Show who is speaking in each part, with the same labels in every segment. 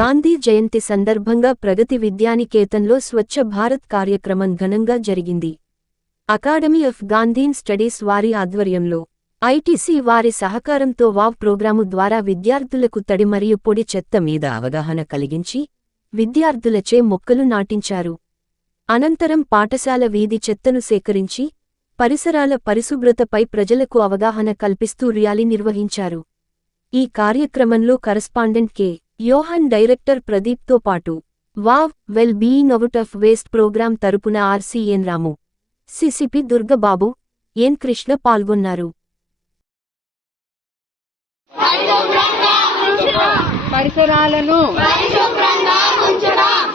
Speaker 1: గాంధీ జయంతి సందర్భంగా ప్రగతి విద్యానికేతన్లో స్వచ్ఛ భారత్ కార్యక్రమం ఘనంగా జరిగింది. అకాడమీ ఆఫ్ గాంధీన్ స్టడీస్ వారి ఆధ్వర్యంలో ఐటీసీ వారి సహకారంతో వావ్ ప్రోగ్రాము ద్వారా విద్యార్థులకు తడి మరియు పొడి చెత్త మీద అవగాహన కలిగించి విద్యార్థులచే మొక్కలు నాటించారు. అనంతరం పాఠశాల వీధి చెత్తను సేకరించి పరిసరాల పరిశుభ్రతపై ప్రజలకు అవగాహన కల్పిస్తూ ర్యాలీ నిర్వహించారు. ఈ కార్యక్రమంలో కరస్పాండెంట్ కె. యోహన్ డైరెక్టర్ ప్రదీప్తో పాటు wow well being out of waste programme తరపున ఆర్సీఎన్ రాము సిసిపి దుర్గబాబు ఎన్ కృష్ణ పాల్గొన్నారు.
Speaker 2: పరిసరాలను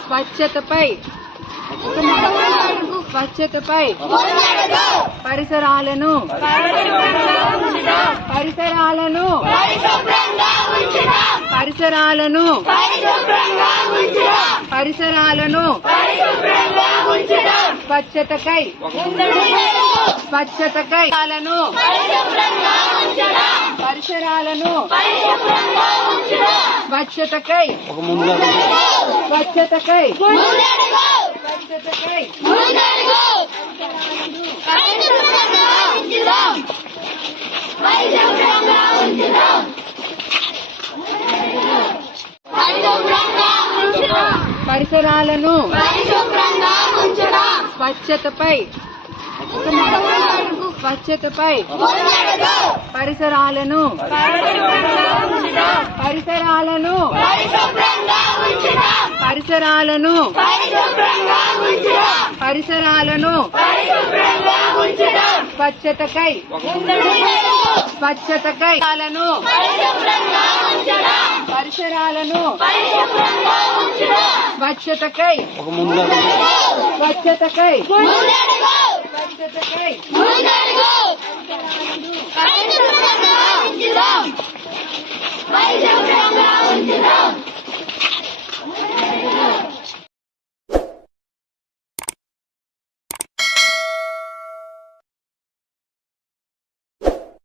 Speaker 2: స్వచ్ఛతపై స్వచ్ఛతపై పరిసరాలను పరిసరాలను పరిసరాలను పరిసరాలను స్వచ్ఛతకై స్వచ్ఛతకై పరిసరాలను పరిసరాలను స్వచ్ఛతకై స్వచ్ఛతకై స్వచ్ఛతకై పరిసరాలను స్వచ్ఛతపై స్వచ్ఛతపై పరిసరాలను పరిసరాలను పరిసరాలను పరిసరాలను స్వచ్ఛతకై స్వచ్ఛతకై పరిసరాలను పరిసరాలను స్వచ్ఛతకై స్వచ్ఛతకై